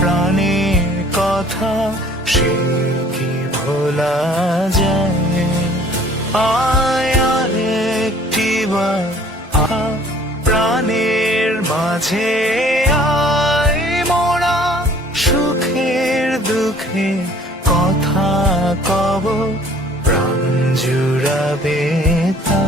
প্রাণের কথা সে কি ভোলা যায়? আয় একটিবার প্রাণের মাঝে আয় মোরা সুখের দুঃখে কথা কব, প্রাণ জুড়াবে তাই